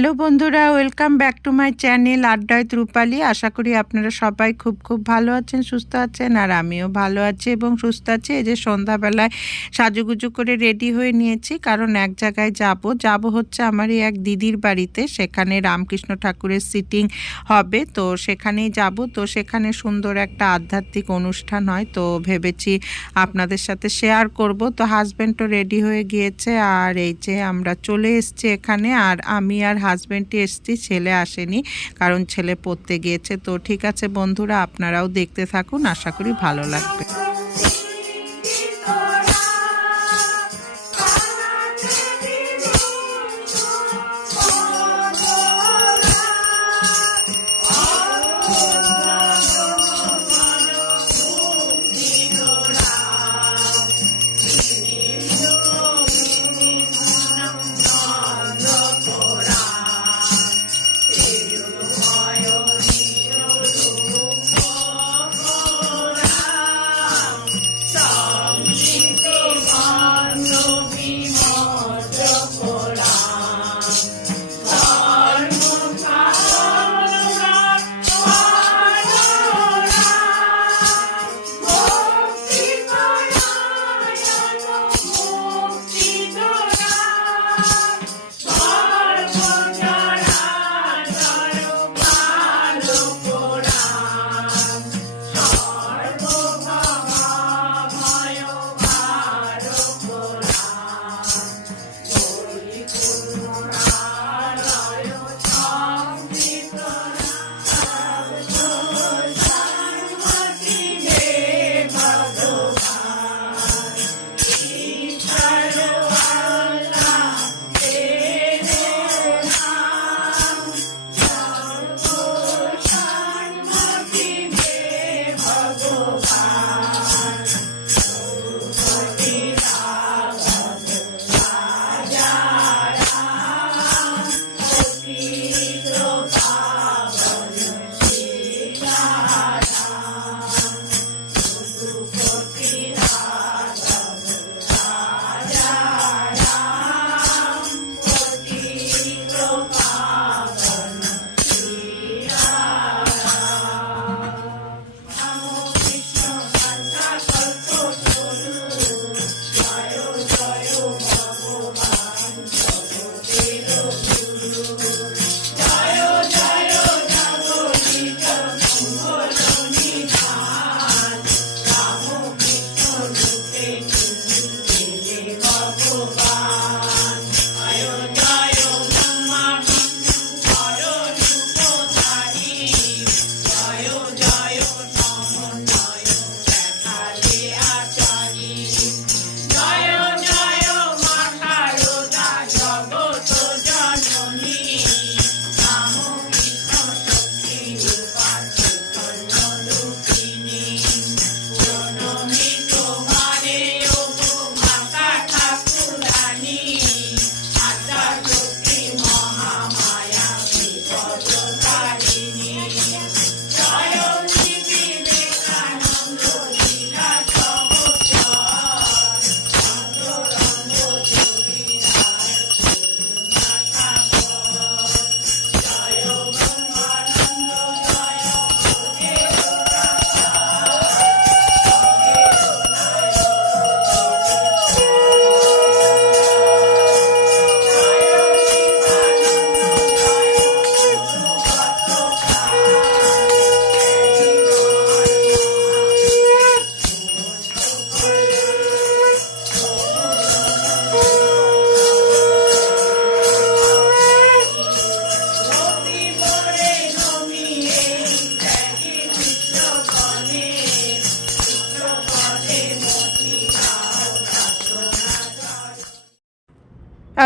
Hello বন্ধুরা, welcome back to my channel আড্ডায় রূপালী। আশা করি আপনারা সবাই খুব ভালো আছেন, সুস্থ আছেন, আর আমিও ভালো আছি এবং সুস্থ আছি। এই যে সন্ধ্যাবেলায় সাজুগুজু করে রেডি হয়ে নিয়েছি, কারণ এক জায়গায় যাব হচ্ছে আমারই এক দিদির বাড়িতে। সেখানে রামকৃষ্ণ ঠাকুরের সিটিং হবে, তো সেখানেই যাব। তো সেখানে সুন্দর একটা আধ্যাত্মিক অনুষ্ঠান হয়, তো ভেবেছি আপনাদের সাথে শেয়ার করব। তো হাজব্যান্ডও রেডি হয়ে গিয়েছে, আর এই যে আমরা চলে এসেছি এখানে। আর আমি আর হাজব্যান্ডই এসেছি, ছেলে আসেনি, কারণ ছেলে পড়তে গিয়েছে। তো ঠিক আছে বন্ধুরা, আপনারাও দেখতে থাকুন, আশা করি ভালো লাগবে।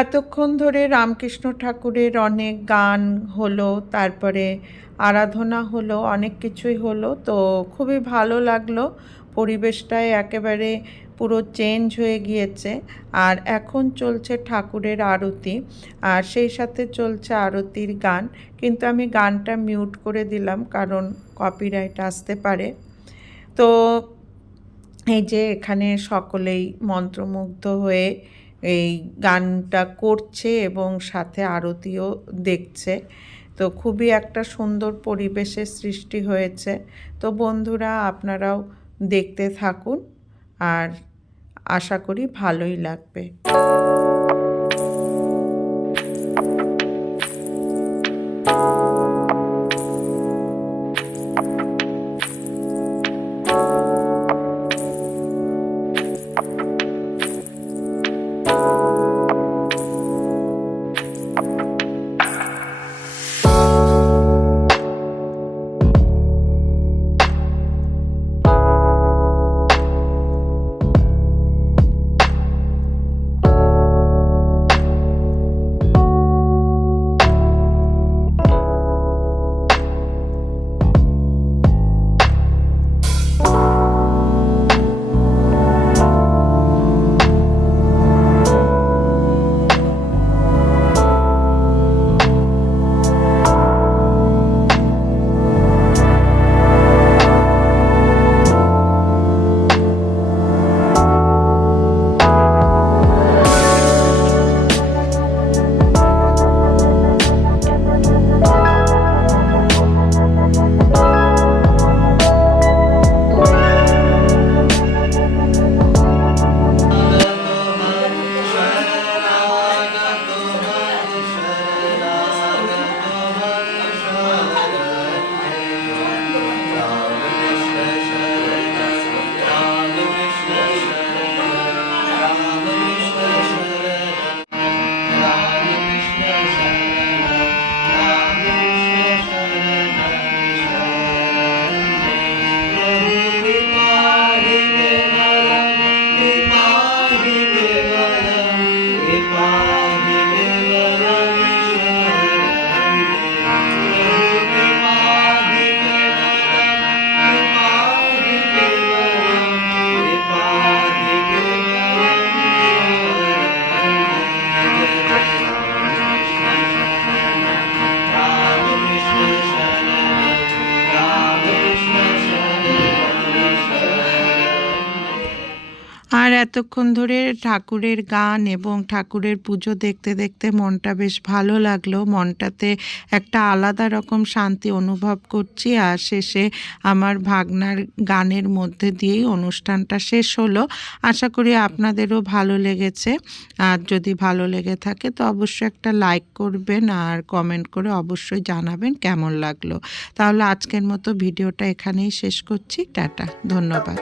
এতক্ষণ ধরে রামকৃষ্ণ ঠাকুরের অনেক গান হলো, তারপরে আরাধনা হলো, অনেক কিছুই হলো। তো খুবই ভালো লাগলো, পরিবেশটাই একেবারে পুরো চেঞ্জ হয়ে গিয়েছে। আর এখন চলছে ঠাকুরের আরতি, আর সেই সাথে চলছে আরতির গান। কিন্তু আমি গানটা মিউট করে দিলাম, কারণ কপিরাইট আসতে পারে। তো এই যে এখানে সকলেই মন্ত্রমুগ্ধ হয়ে এই গানটা করছে এবং সাথে আরতিও দেখছে। তো খুবই একটা সুন্দর পরিবেশের সৃষ্টি হয়েছে। তো বন্ধুরা আপনারাও দেখতে থাকুন, আর আশা করি ভালোই লাগবে। আর এতক্ষণ ধরে ঠাকুরের গান এবং ঠাকুরের পুজো দেখতে দেখতে মনটা বেশ ভালো লাগলো। মনটাতে একটা আলাদা রকম শান্তি অনুভব করছি। আর শেষে আমার ভাগনার গানের মধ্যে দিয়েই অনুষ্ঠানটা শেষ হলো। আশা করি আপনাদেরও ভালো লেগেছে। আর যদি ভালো লেগে থাকে তো অবশ্যই একটা লাইক করবেন আর কমেন্ট করে অবশ্যই জানাবেন কেমন লাগলো। তাহলে আজকের মতো ভিডিওটা এখানেই শেষ করছি। টাটা, ধন্যবাদ।